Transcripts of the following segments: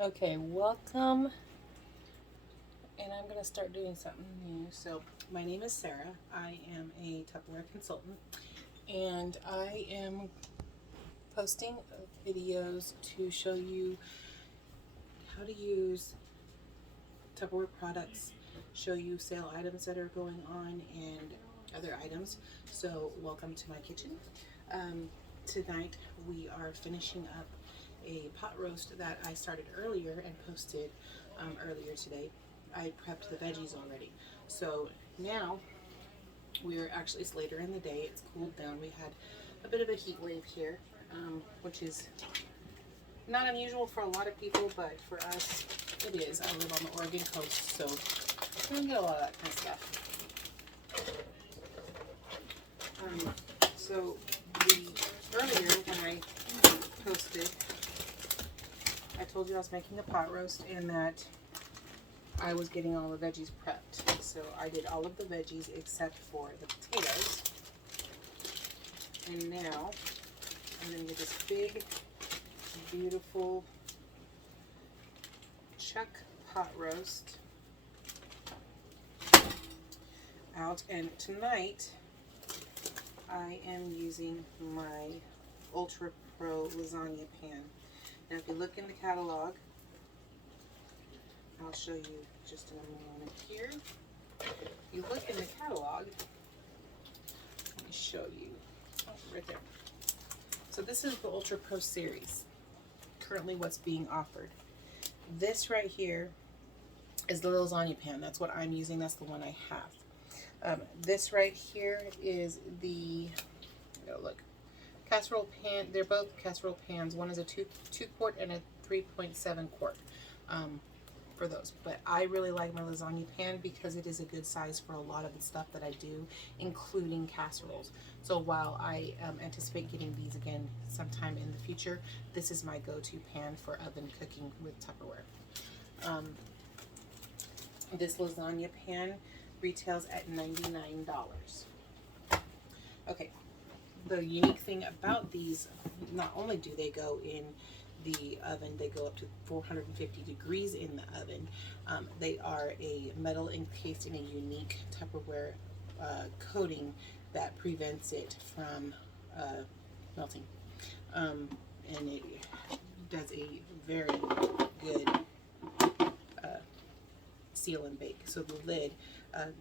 Okay, welcome. And I'm going to start doing something new. So, my name is Sarah. I am a Tupperware consultant, and I am posting videos to show you how to use Tupperware products, show you sale items that are going on, and other items. So, welcome to my kitchen. Um, Tonight, we are finishing up a pot roast that I started earlier and posted earlier today. I prepped the veggies already. So now it's later in the day, it's cooled down. We had a bit of a heat wave here, which is not unusual for a lot of people, but for us, it is. I live on the Oregon coast, so we don't get a lot of that kind of stuff. So earlier when I posted, I told you I was making a pot roast and that I was getting all the veggies prepped. So I did all of the veggies except for the potatoes. And now I'm going to get this big, beautiful chuck pot roast out. And tonight I am using my Ultra Pro lasagna pan. Now if you look in the catalog, I'll show you just in a moment here. If you look in the catalog, let me show you. Oh, right there. So this is the Ultra Pro series, currently what's being offered. This right here is the lasagna pan. That's what I'm using. That's the one I have. This right here is the, look, casserole pan. They're both casserole pans. One is a 2 quart and a 3.7 quart. For those, but I really like my lasagna pan because it is a good size for a lot of the stuff that I do, including casseroles. So while I anticipate getting these again sometime in the future, this is my go-to pan for oven cooking with Tupperware. This lasagna pan retails at $99. Okay, the unique thing about these, not only do they go in the oven, they go up to 450 degrees in the oven. They are a metal encased in a unique Tupperware coating that prevents it from melting. And it does a very good seal and bake. So the lid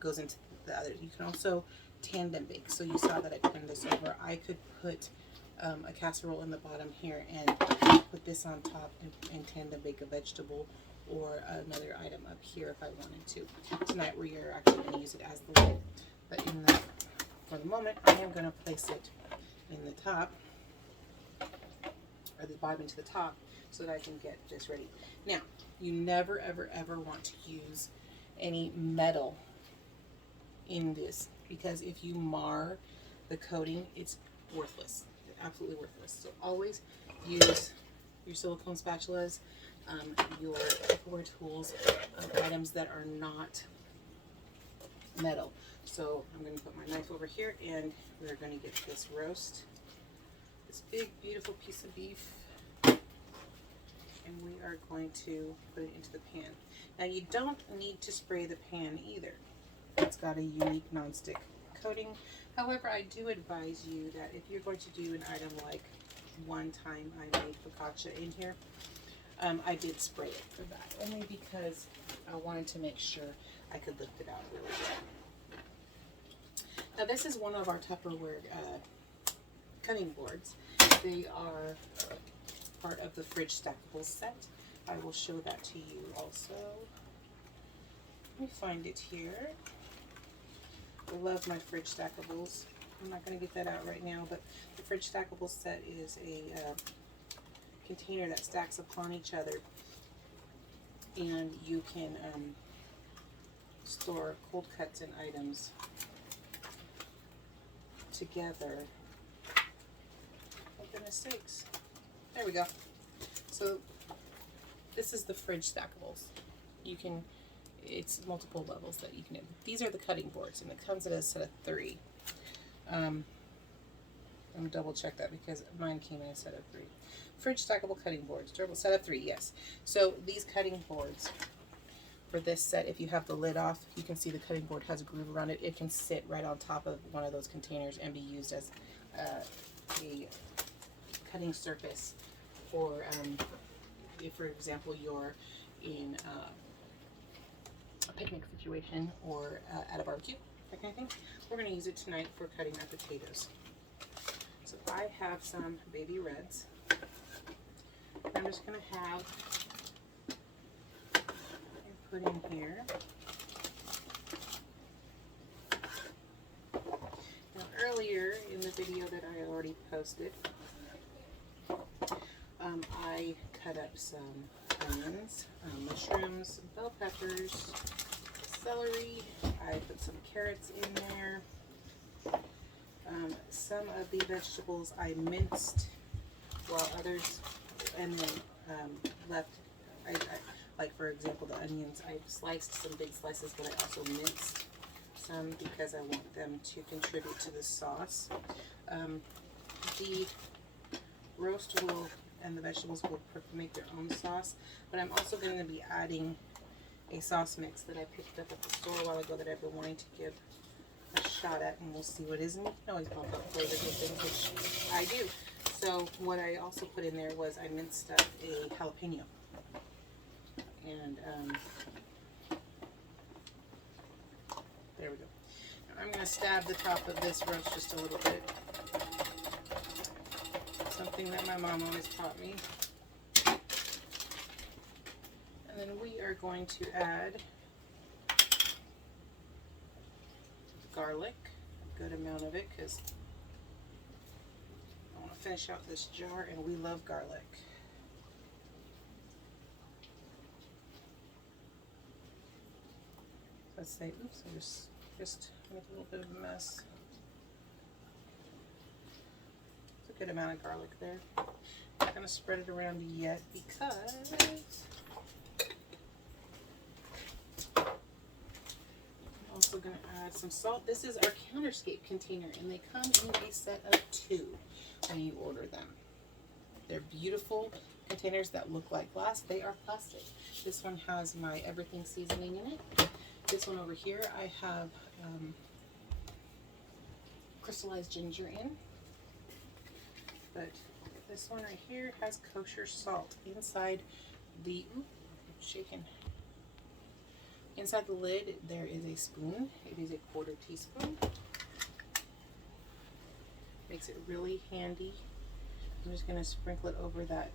goes into the other. You can also tandem bake. So you saw that I turned this over. I could put a casserole in the bottom here and put this on top and tandem bake a vegetable or another item up here if I wanted to. Tonight we are actually going to use it as the lid, but for the moment I am going to place it in the top, or the bottom into the top, so that I can get this ready. Now, you never ever ever want to use any metal in this, because if you mar the coating, it's worthless. Absolutely worthless. So always use your silicone spatulas, your Tupperware tools, items that are not metal. So I'm going to put my knife over here and we're going to get this roast, this big beautiful piece of beef, and we are going to put it into the pan. Now you don't need to spray the pan either. It's got a unique nonstick coating. However, I do advise you that if you're going to do an item like one time I made focaccia in here, I did spray it for that, only because I wanted to make sure I could lift it out really well. Now this is one of our Tupperware cutting boards. They are part of the fridge stackable set. I will show that to you also. Let me find it here. I love my fridge stackables. I'm not going to get that out right now, but the fridge stackable set is a container that stacks upon each other, and you can store cold cuts and items together. Oh, goodness sakes. There we go. So this is the fridge stackables. It's multiple levels that you can do. These are the cutting boards, and it comes in a set of 3. I'm gonna double check that because mine came in a set of 3. Fridge stackable cutting boards. Durable set of 3, yes. So these cutting boards for this set, if you have the lid off, you can see the cutting board has a groove around it. It can sit right on top of one of those containers and be used as a cutting surface for, if for example you're in a picnic situation or at a barbecue, that kind of thing. We're going to use it tonight for cutting our potatoes. So I have some baby reds. I'm just going to have put in here. Now earlier in the video that I already posted, I cut up some onions, mushrooms, bell peppers, celery. I put some carrots in there. Some of the vegetables I minced, while others, and then left. Like for example, the onions, I sliced some big slices, but I also minced some because I want them to contribute to the sauce. The roast will and the vegetables will make their own sauce, but I'm also going to be adding a sauce mix that I picked up at the store a while ago that I've been wanting to give a shot at, and we'll see what is in it. You can always pop up flavors and things, which I do. So what I also put in there was I minced up a jalapeno. And there we go. Now I'm going to stab the top of this roast just a little bit. Something that my mom always taught me. And then we are going to add garlic, a good amount of it, because I want to finish out this jar, and we love garlic. Let's say, oops, I just make a little bit of a mess. It's a good amount of garlic there. I'm not going to spread it around yet because I'm also going to add some salt. This is our counterscape container, and they come in a set of 2 when you order them. They're beautiful containers that look like glass. They are plastic. This one has my everything seasoning in it. This one over here, I have crystallized ginger in, but this one right here has kosher salt inside the, inside the lid. There is a spoon. It is a 1/4 teaspoon. Makes it really handy. I'm just going to sprinkle it over that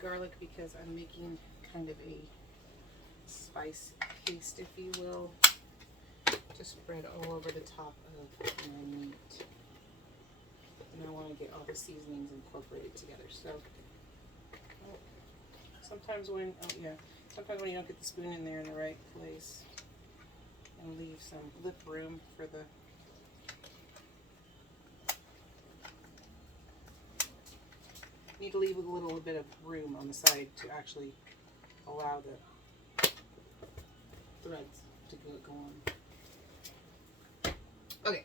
garlic because I'm making kind of a spice paste, if you will, to spread all over the top of my meat. And I want to get all the seasonings incorporated together. So sometimes when you don't get the spoon in there in the right place, and leave some lip room for the need to leave a little bit of room on the side to actually allow the threads to go on. Okay.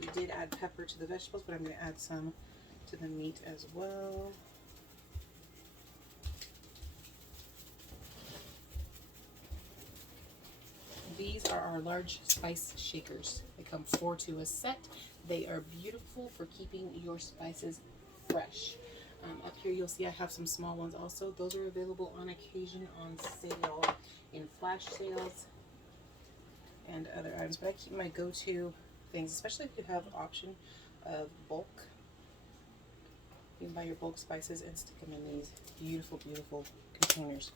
We did add pepper to the vegetables, but I'm going to add some to the meat as well. These are our large spice shakers. They come 4 to a set. They are beautiful for keeping your spices fresh. Up here you'll see I have some small ones also. Those are available on occasion on sale in flash sales and other items. But I keep my go-to things, especially if you have the option of bulk. You can buy your bulk spices and stick them in these beautiful, beautiful containers.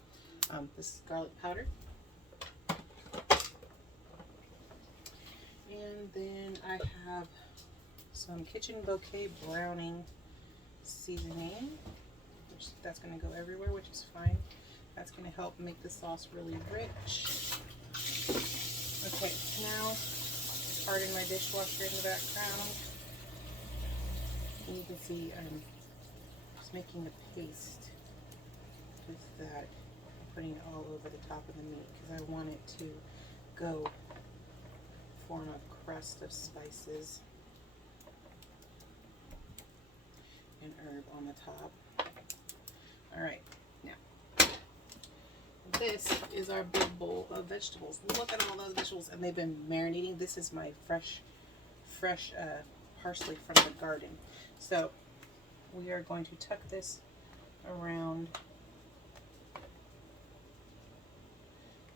This is garlic powder. And then I have some Kitchen Bouquet browning seasoning, which that's going to go everywhere, which is fine. That's going to help make the sauce really rich. Okay, now pardon my dishwasher in the background. And you can see I'm just making a paste with that, putting it all over the top of the meat because I want it to go form a crust of spices. and herb on the top. All right, now this is our big bowl of vegetables. Look at all those vegetables, and they've been marinating. This is my fresh parsley from the garden. So we are going to tuck this around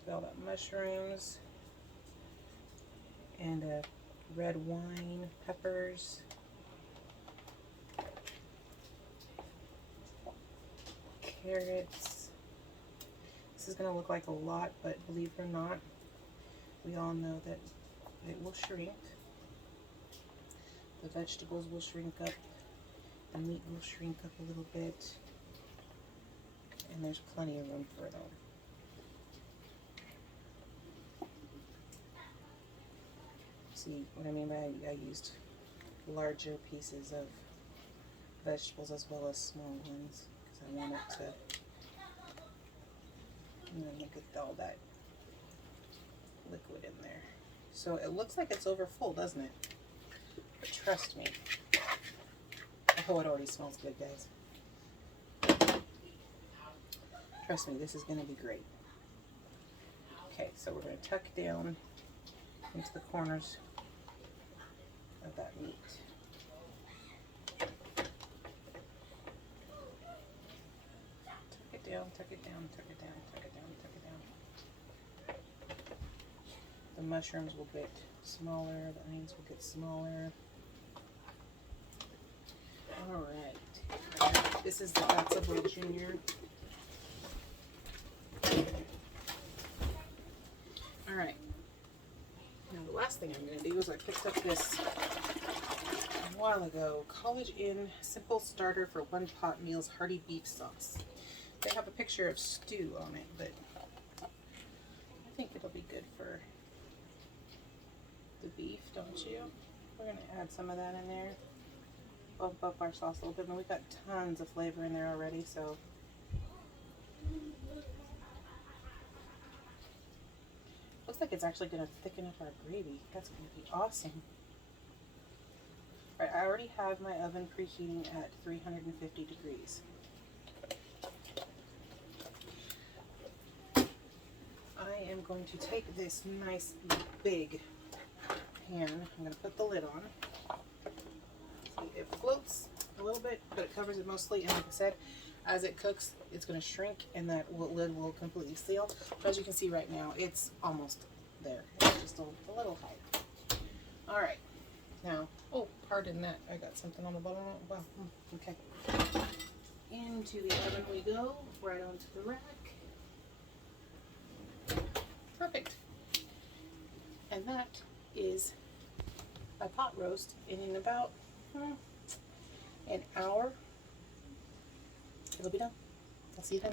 velvet mushrooms and red wine peppers, carrots. This is going to look like a lot, but believe it or not, we all know that it will shrink. The vegetables will shrink up, the meat will shrink up a little bit, and there's plenty of room for them. See what I mean by I used larger pieces of vegetables as well as small ones because I want it to, and then look at all that liquid in there. So it looks like it's over full, doesn't it? But trust me. Oh, it already smells good, guys. Trust me, this is going to be great. Okay, so we're going to tuck down into the corners of that meat. Tuck it down, tuck it down, tuck it down, tuck it down, tuck it down. The mushrooms will get smaller, the onions will get smaller. All right, this is the Gatsabo Junior. All right, now the last thing I'm going to do is I picked up this a while ago, College Inn Simple Starter for One Pot Meals Hearty Beef Sauce. They have a picture of stew on it, but I think it'll be good for the beef, don't you? We're going to add some of that in there. Bump up our sauce a little bit, and we've got tons of flavor in there already, so looks like it's actually going to thicken up our gravy. That's going to be awesome. All right, I already have my oven preheating at 350 degrees. I am going to take this nice big pan. I'm going to put the lid on. It floats a little bit, but it covers it mostly, and like I said, as it cooks, it's going to shrink, and that lid will completely seal. But as you can see right now, it's almost there. It's just a little high. All right. Now, oh, pardon that. I got something on the bottom. Wow. Okay. Into the oven we go, right onto the rack. Perfect. And that is a pot roast, and in about an hour, it'll be done. I'll see you then.